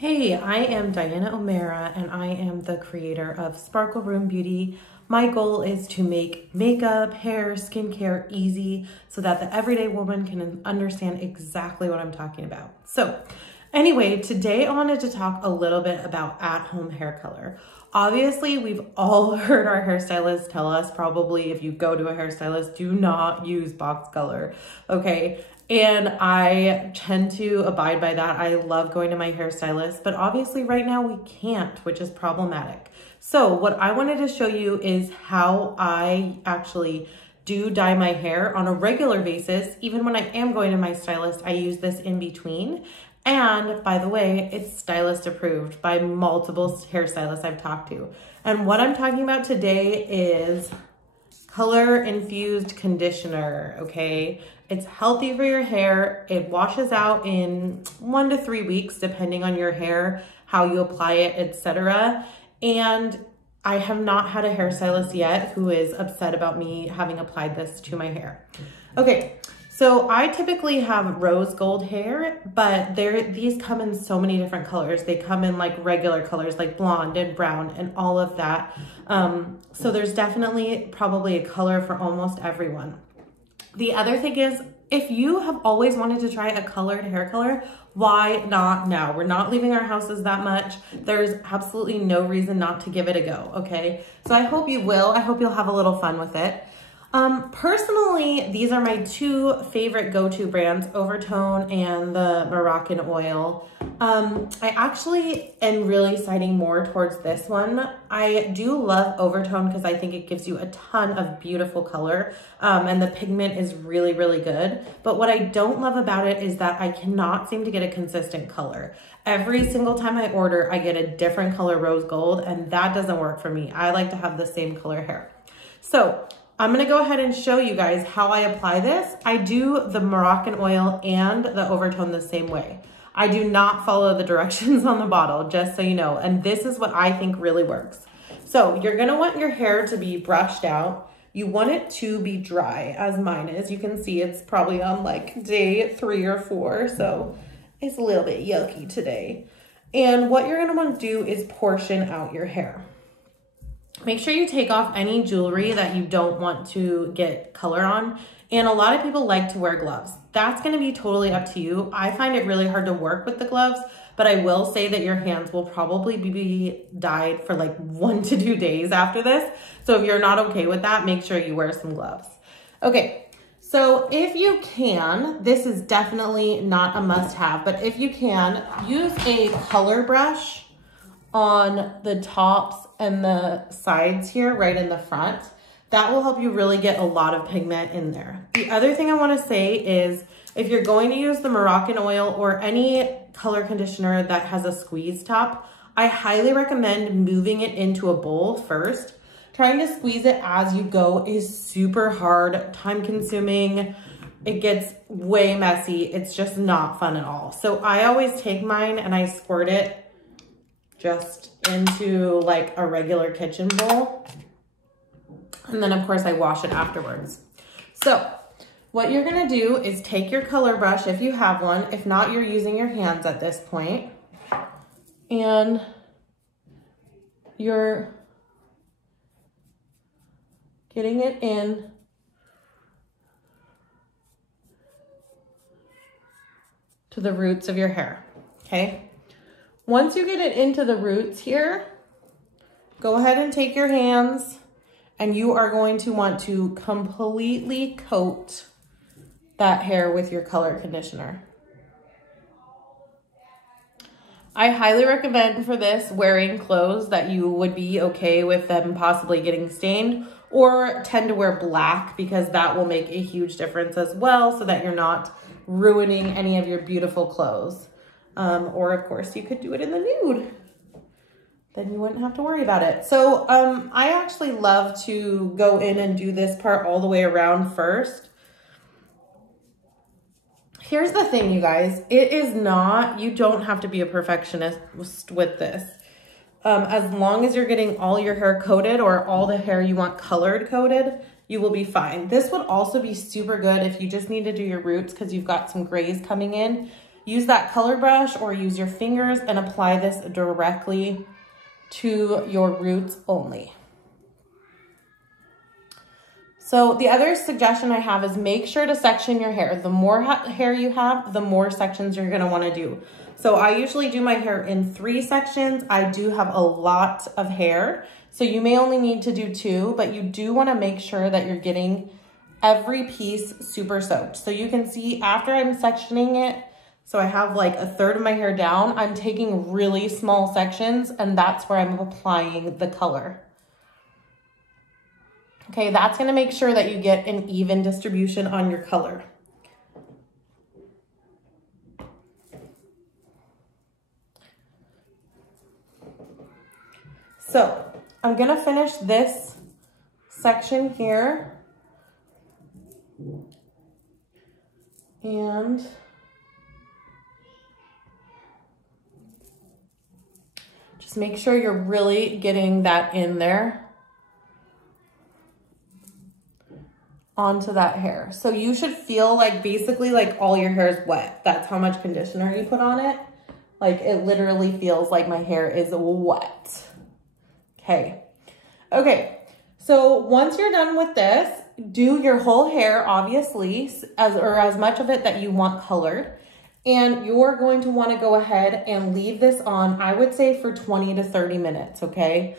Hey, I am Diana O'Mara and I am the creator of Sparkle Room Beauty. My goal is to make makeup, hair, skincare easy so that the everyday woman can understand exactly what I'm talking about. So anyway, today I wanted to talk a little bit about at-home hair color. Obviously, we've all heard our hairstylists tell us, probably if you go to a hairstylist, do not use box color, okay? And I tend to abide by that. I love going to my hairstylist, but obviously right now we can't, which is problematic. So what I wanted to show you is how I actually do dye my hair on a regular basis. Even when I am going to my stylist, I use this in between. And by the way, it's stylist approved by multiple hairstylists I've talked to. And what I'm talking about today is color infused conditioner, okay? It's healthy for your hair. It washes out in 1 to 3 weeks, depending on your hair, how you apply it, etc. And I have not had a hairstylist yet who is upset about me having applied this to my hair. Okay, so I typically have rose gold hair, but these come in so many different colors. They come in like regular colors, like blonde and brown and all of that. So there's definitely probably a color for almost everyone. The other thing is, if you have always wanted to try a colored hair color, why not now? We're not leaving our houses that much. There's absolutely no reason not to give it a go, okay? So I hope you will. I hope you'll have a little fun with it. Personally, these are my two favorite go-to brands, Overtone and the Moroccan Oil. I actually am really siding more towards this one. I do love Overtone because I think it gives you a ton of beautiful color, and the pigment is really, really good. But what I don't love about it is that I cannot seem to get a consistent color. Every single time I order, I get a different color rose gold, and that doesn't work for me. I like to have the same color hair. So I'm gonna go ahead and show you guys how I apply this. I do the Moroccan Oil and the Overtone the same way. I do not follow the directions on the bottle, just so you know. And this is what I think really works. So you're gonna want your hair to be brushed out. You want it to be dry, as mine is. You can see it's probably on like day 3 or 4, so it's a little bit yucky today. And what you're gonna wanna do is portion out your hair. Make sure you take off any jewelry that you don't want to get color on. And a lot of people like to wear gloves. That's gonna be totally up to you. I find it really hard to work with the gloves, but I will say that your hands will probably be dyed for like 1 to 2 days after this. So if you're not okay with that, make sure you wear some gloves. Okay, so if you can, this is definitely not a must-have, but if you can, use a color brush on the tops and the sides here, right in the front. That will help you really get a lot of pigment in there. The other thing I wanna say is, if you're going to use the Moroccan Oil or any color conditioner that has a squeeze top, I highly recommend moving it into a bowl first. Trying to squeeze it as you go is super hard, time consuming. It gets way messy. It's just not fun at all. So I always take mine and I squirt it just into like a regular kitchen bowl. And then of course I wash it afterwards. So what you're gonna do is take your color brush if you have one. If not, you're using your hands at this point. And you're getting it in to the roots of your hair, okay? Once you get it into the roots here, go ahead and take your hands and you are going to want to completely coat that hair with your color conditioner. I highly recommend for this wearing clothes that you would be okay with them possibly getting stained, or tend to wear black because that will make a huge difference as well, so that you're not ruining any of your beautiful clothes. Or of course you could do it in the nude. Then you wouldn't have to worry about it. So I actually love to go in and do this part all the way around first. Here's the thing, you guys. It is not, you don't have to be a perfectionist with this. As long as you're getting all your hair coated or all the hair you want colored coated, you will be fine. This would also be super good if you just need to do your roots because you've got some grays coming in. use that color brush or use your fingers and apply this directly to your roots only. So the other suggestion I have is make sure to section your hair. The more hair you have, the more sections you're gonna wanna do. So I usually do my hair in 3 sections. I do have a lot of hair, so you may only need to do 2, but you do wanna make sure that you're getting every piece super soaked. So you can see after I'm sectioning it, so I have like a third of my hair down, I'm taking really small sections and that's where I'm applying the color. Okay, that's gonna make sure that you get an even distribution on your color. So I'm gonna finish this section here. And just make sure you're really getting that in there onto that hair. So you should feel like basically like all your hair is wet. That's how much conditioner you put on it. Like it literally feels like my hair is wet. Okay. Okay. So once you're done with this, do your whole hair, obviously, as much of it that you want colored. And you're going to want to go ahead and leave this on, I would say for 20 to 30 minutes, okay?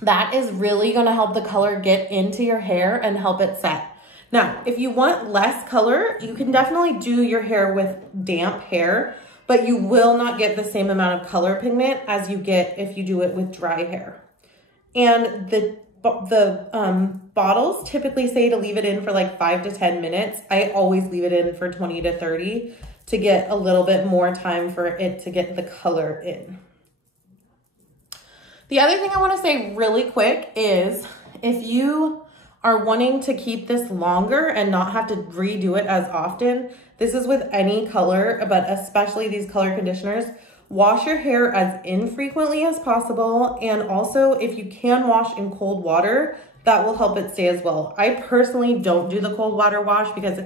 That is really going to help the color get into your hair and help it set. Now, if you want less color, you can definitely do your hair with damp hair, but you will not get the same amount of color pigment as you get if you do it with dry hair. And the bottles typically say to leave it in for like 5 to 10 minutes. I always leave it in for 20 to 30 to get a little bit more time for it to get the color in. The other thing I want to say really quick is if you are wanting to keep this longer and not have to redo it as often, this is with any color, but especially these color conditioners, wash your hair as infrequently as possible. And also if you can wash in cold water, that will help it stay as well. I personally don't do the cold water wash because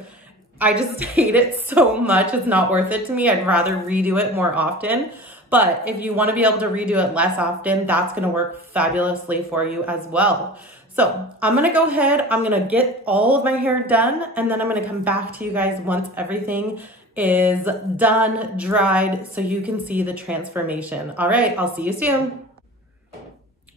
I just hate it so much. It's not worth it to me. I'd rather redo it more often. But if you want to be able to redo it less often, that's going to work fabulously for you as well. So I'm going to go ahead, I'm going to get all of my hair done, and then I'm going to come back to you guys once everything is done, dried, so you can see the transformation. All right, I'll see you soon.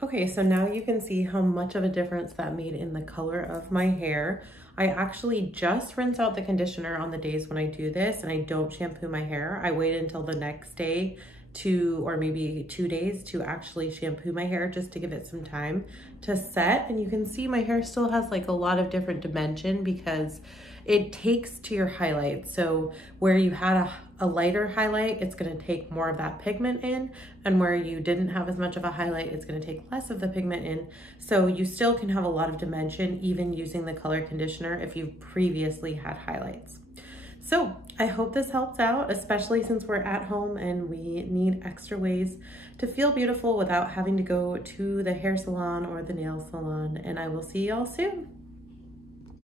Okay, so now you can see how much of a difference that made in the color of my hair. I actually just rinse out the conditioner on the days when I do this, and I don't shampoo my hair. I wait until the next day or maybe 2 days to actually shampoo my hair just to give it some time to set. And you can see my hair still has like a lot of different dimension because it takes to your highlights. So where you had a lighter highlight, it's gonna take more of that pigment in, and where you didn't have as much of a highlight, it's gonna take less of the pigment in. So you still can have a lot of dimension even using the color conditioner if you've previously had highlights. So I hope this helps out, especially since we're at home and we need extra ways to feel beautiful without having to go to the hair salon or the nail salon. And I will see y'all soon.